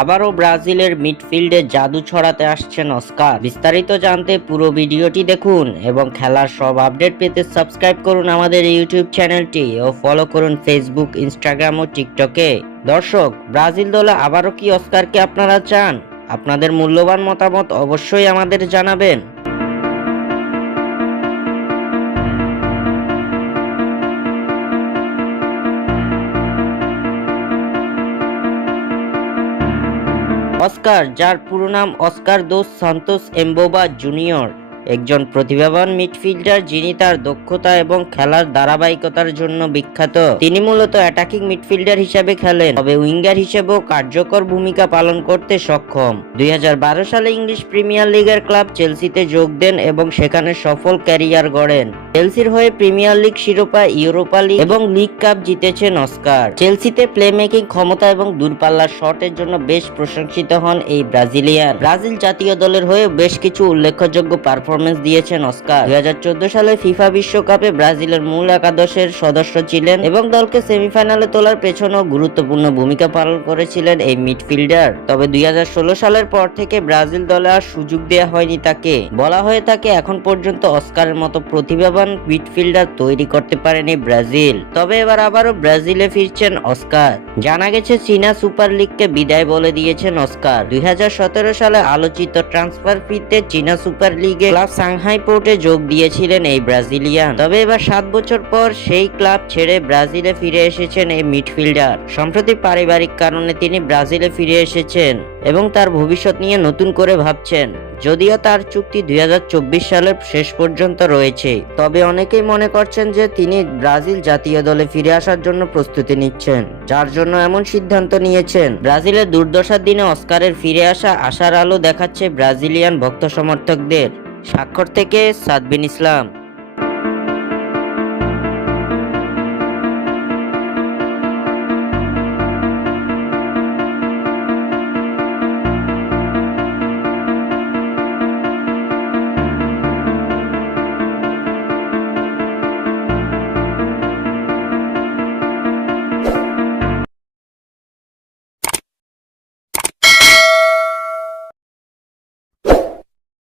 আবারও ব্রাজিলের মিডফিল্ডে জাদু ছড়াতে আসছেন অস্কার। বিস্তারিত জানতে পুরো ভিডিওটি দেখুন এবং খেলার সব আপডেট পেতে সাবস্ক্রাইব করুন আমাদের ইউটিউব চ্যানেলটি ও ফলো করুন ফেসবুক, ইনস্টাগ্রাম ও টিকটকে। দর্শক, ব্রাজিল দলে আবারও কি অস্কারকে আপনারা চান? আপনাদের মূল্যবান মতামত অবশ্যই আমাদের জানাবেন। অস্কার, যার পুরো নাম অস্কার দোস সান্তোস এমবোবা জুনিয়র, একজন প্রতিভাবান মিডফিল্ডার যিনি তার দক্ষতা এবং খেলার ধারাবাহিকতার জন্য বিখ্যাত। তিনি মূলত অ্যাটাকিং মিডফিল্ডার হিসেবে খেলেন, তবে উইঙ্গার হিসেবেও কার্যকর ভূমিকা পালন করতে সক্ষম। 2012 সালে ইংলিশ প্রিমিয়ার লিগের ক্লাব চেলসিতে যোগ দেন এবং সেখানে সফল ক্যারিয়ার গড়েন। চেলসির হয়ে প্রিমিয়ার লিগ শিরোপা, ইউরোপা লিগ এবং লিগ কাপ জিতেছেন অস্কার। চেলসিতে প্লেমেকিং ক্ষমতা এবং দূরপাল্লার শটের জন্য বেশ প্রশংসিত হন এই ব্রাজিলিয়ান। ব্রাজিল জাতীয় দলের হয়ে বেশ কিছু উল্লেখযোগ্য পারফরমেন্স দিয়েছেন অস্কার। 2014 সালে ফিফা বিশ্বকাপে ব্রাজিলের মূল একাদশের সদস্য ছিলেন এবং দলকে সেমিফাইনালে তোলার পেছনেও গুরুত্বপূর্ণ ভূমিকা পালন করেছিলেন এই মিডফিল্ডার। তবে 2016 সালের পর থেকে ব্রাজিল দলে আর সুযোগ দেওয়া হয়নি তাকে। বলা হয়ে থাকে এখন পর্যন্ত অস্কারের মতো প্রতিভাবান মিডফিল্ডার তৈরি করতে পারেনি ব্রাজিল। তবে এবার আবারও ব্রাজিলে ফিরছেন অস্কার। জানা গেছে চীনা সুপার লিগকে বিদায় বলে দিয়েছেন অস্কার। 2017 সালে আলোচিত ট্রান্সফার ফিতে চীনা সুপার লিগে ক্লাব সাংহাই পোর্টে যোগ দিয়েছিলেন এই ব্রাজিলিয়ান। তবে এবার 7 বছর পর সেই ক্লাব ছেড়ে ব্রাজিলে ফিরে এসেছেন এই মিডফিল্ডার। সম্প্রতি পারিবারিক কারণে তিনি ব্রাজিলে ফিরে এসেছেন এবং তার ভবিষ্যৎ নিয়ে নতুন করে ভাবছেন। যদিও তার চুক্তি 2024 সালের শেষ পর্যন্ত রয়েছে, তবে অনেকেই মনে করছেন যে তিনি ব্রাজিল জাতীয় দলে ফিরে আসার জন্য প্রস্তুতি নিচ্ছেন, যার জন্য এমন সিদ্ধান্ত নিয়েছেন। ব্রাজিলের দুর্দশার দিনে অস্কারের ফিরে আসা আশার আলো দেখাচ্ছে ব্রাজিলিয়ান ভক্ত সমর্থকদের। স্বাক্ষর থেকে সাদবিন ইসলাম।